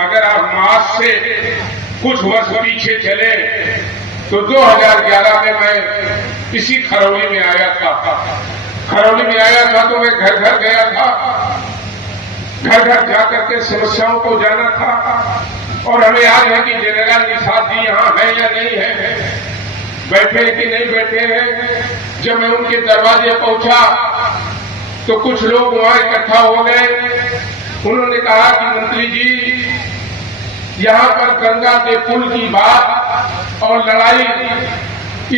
अगर आप आज से कुछ वर्ष पीछे चले तो 2011 में मैं इसी खरौली में आया था। खरौली में आया था तो मैं घर घर गया था, घर घर जाकर के समस्याओं को जाना था। और हमें याद है कि जनरल निषाद जी यहाँ है या नहीं है, बैठे कि नहीं बैठे हैं। जब मैं उनके दरवाजे पहुंचा तो कुछ लोग वहां इकट्ठा हो गए। उन्होंने कहा कि मंत्री जी, यहाँ पर गंगा के पुल की बात और लड़ाई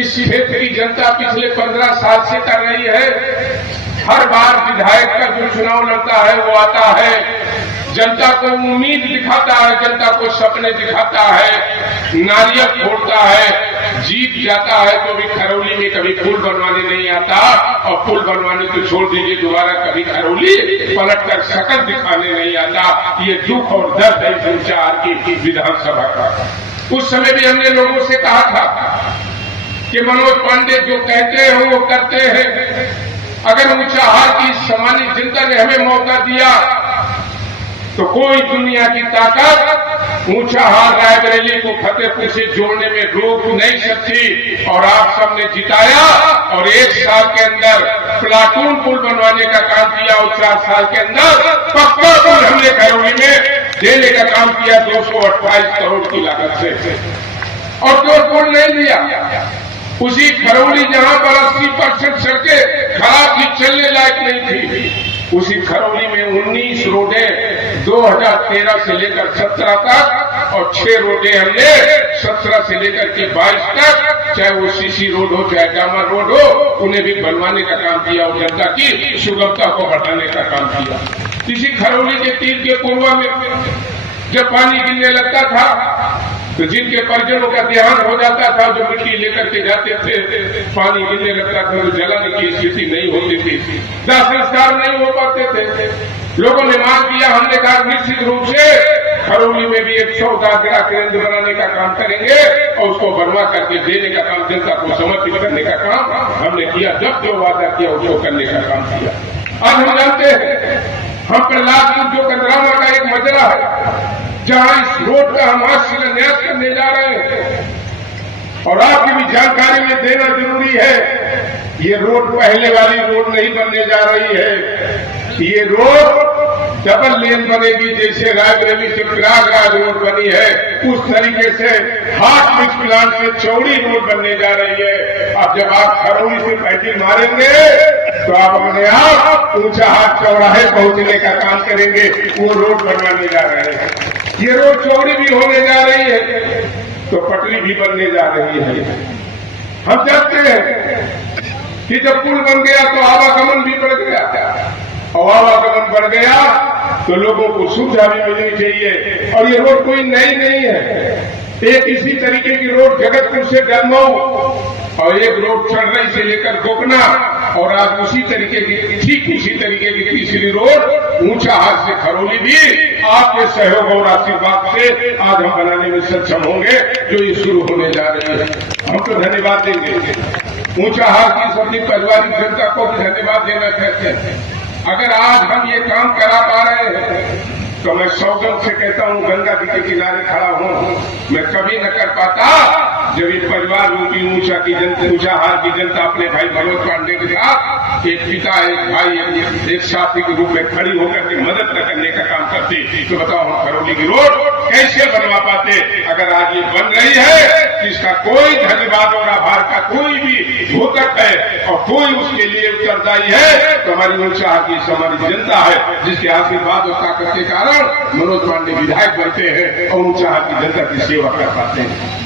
इस क्षेत्र की जनता पिछले 15 साल से कर रही है। हर बार विधायक का जो चुनाव लड़ता है वो आता है, जनता को उम्मीद दिखाता है, जनता को सपने दिखाता है, नारियल फोड़ता है, जीत जाता है तो भी खरौली में कभी पुल बनवाने नहीं आता। और पुल बनवाने तो छोड़ दीजिए, दोबारा कभी खरौली पलट कर शकल दिखाने नहीं आता। ये दुख और दर्द है संचार की विधानसभा का। उस समय भी हमने लोगों से कहा था कि मनोज पांडे जो कहते हैं वो करते हैं। अगर ऊंचाहार की सामान्य जनता ने हमें मौका दिया तो कोई दुनिया की ताकत ऊंचाहार रायबरेली को फतेहपुर से जोड़ने में रोक नहीं सकती। और आप सबने जिताया और 1 साल के अंदर प्लाटून पुल बनवाने का काम किया और 4 साल के अंदर पक्का पुल हमने खरौली में देने का काम किया 228 करोड़ की लागत से। और जो पुल नहीं दिया उसी खरौली जहां पर 80% सड़कें खराब थी, चलने लायक नहीं थी, उसी खरौली में 19 रोडें 2013 से लेकर 17 तक और 6 रोडें हमने 17 से लेकर के 22 तक, चाहे वो सीसी रोड हो चाहे डामर रोड हो, उन्हें भी बनवाने का काम किया और जनता की सुगमता को बढ़ाने का काम किया। इसी खरौली के तीर के पूर्व में जब पानी गिरने लगता था तो जिनके परिजनों का देहांत हो जाता था, जो मिट्टी लेकर के जाते थे, पानी गिरने लगता था तो जलाने की स्थिति नहीं होती थी, दाह संस्कार नहीं हो पाते थे। लोगों ने मांग किया, हमने कहा निश्चित रूप से खरौली में भी एक 100 गृह केंद्र बनाने का काम करेंगे और उसको बनवा करके देने का काम, जनता को समर्पित करने का काम हमने किया। जब जो वादा किया उसको करने का काम किया। आज हम जानते हैं हम प्रहलादपुर जो कंदरामा का एक मजरा है जहां इस रोड का हम आज शिलान्यास करने जा रहे हैं। और आपकी भी जानकारी में देना जरूरी है, ये रोड पहले वाली रोड नहीं बनने जा रही है। ये रोड डबल लेन बनेगी, जैसे रायबरेली से प्रयागराज रोड बनी है उस तरीके से हाट मिक्स प्लांट से चौड़ी रोड बनने जा रही है। अब जब आप खरौली से पैदल मारेंगे तो आप अपने आप ऊंचाहार चौराहे पहुंचने का काम करेंगे, वो रोड बनवाने जा रहे हैं। ये रोड चौड़ी भी होने जा रही है तो पटरी भी बनने जा रही है। हम जानते हैं कि जब पुल बन गया तो आवागमन भी बढ़ गया, और आवागमन बढ़ गया तो लोगों को सुविधा भी मिलनी चाहिए। और ये रोड कोई नई नहीं है, एक इसी तरीके की रोड जगतपुर से गलमऊ और एक रोड चढ़रई से लेकर गोकना, और आज उसी तरीके की ठीक उसी तरीके की तीसरी रोड ऊंचाहार से खरौली भी आपके सहयोग और आशीर्वाद से आज हम बनाने में सक्षम होंगे, जो ये शुरू होने जा रही है। हम तो धन्यवाद देंगे, ऊंचाहार की सभी पारिवारिक जनता को भी धन्यवाद देना चाहते हैं। अगर आज हम ये काम करा पा रहे हैं तो मैं सौगंध से कहता हूं, गंगा जी के किनारे खड़ा हूं, मैं कभी न कर पाता जब ये परिवार रूपी ऊंचाहार की जनता अपने भाई मनोज पांडे के साथ एक पिता एक भाई एक साथी के रूप में खड़ी होकर के मदद न करने का काम करती, तो बताओ हम खरौली की रोड कैसे बनवा पाते। अगर आज ये बन रही है तो इसका कोई धन्यवाद और आभार का कोई भी भूतक है और कोई उसके लिए उत्तरदायी है तो हमारी ऊंचाहार की हमारी जनता है, जिसके आशीर्वाद और ताकत के कारण मनोज पांडे विधायक बनते हैं और ऊंचाहार की जनता की सेवा कर पाते हैं।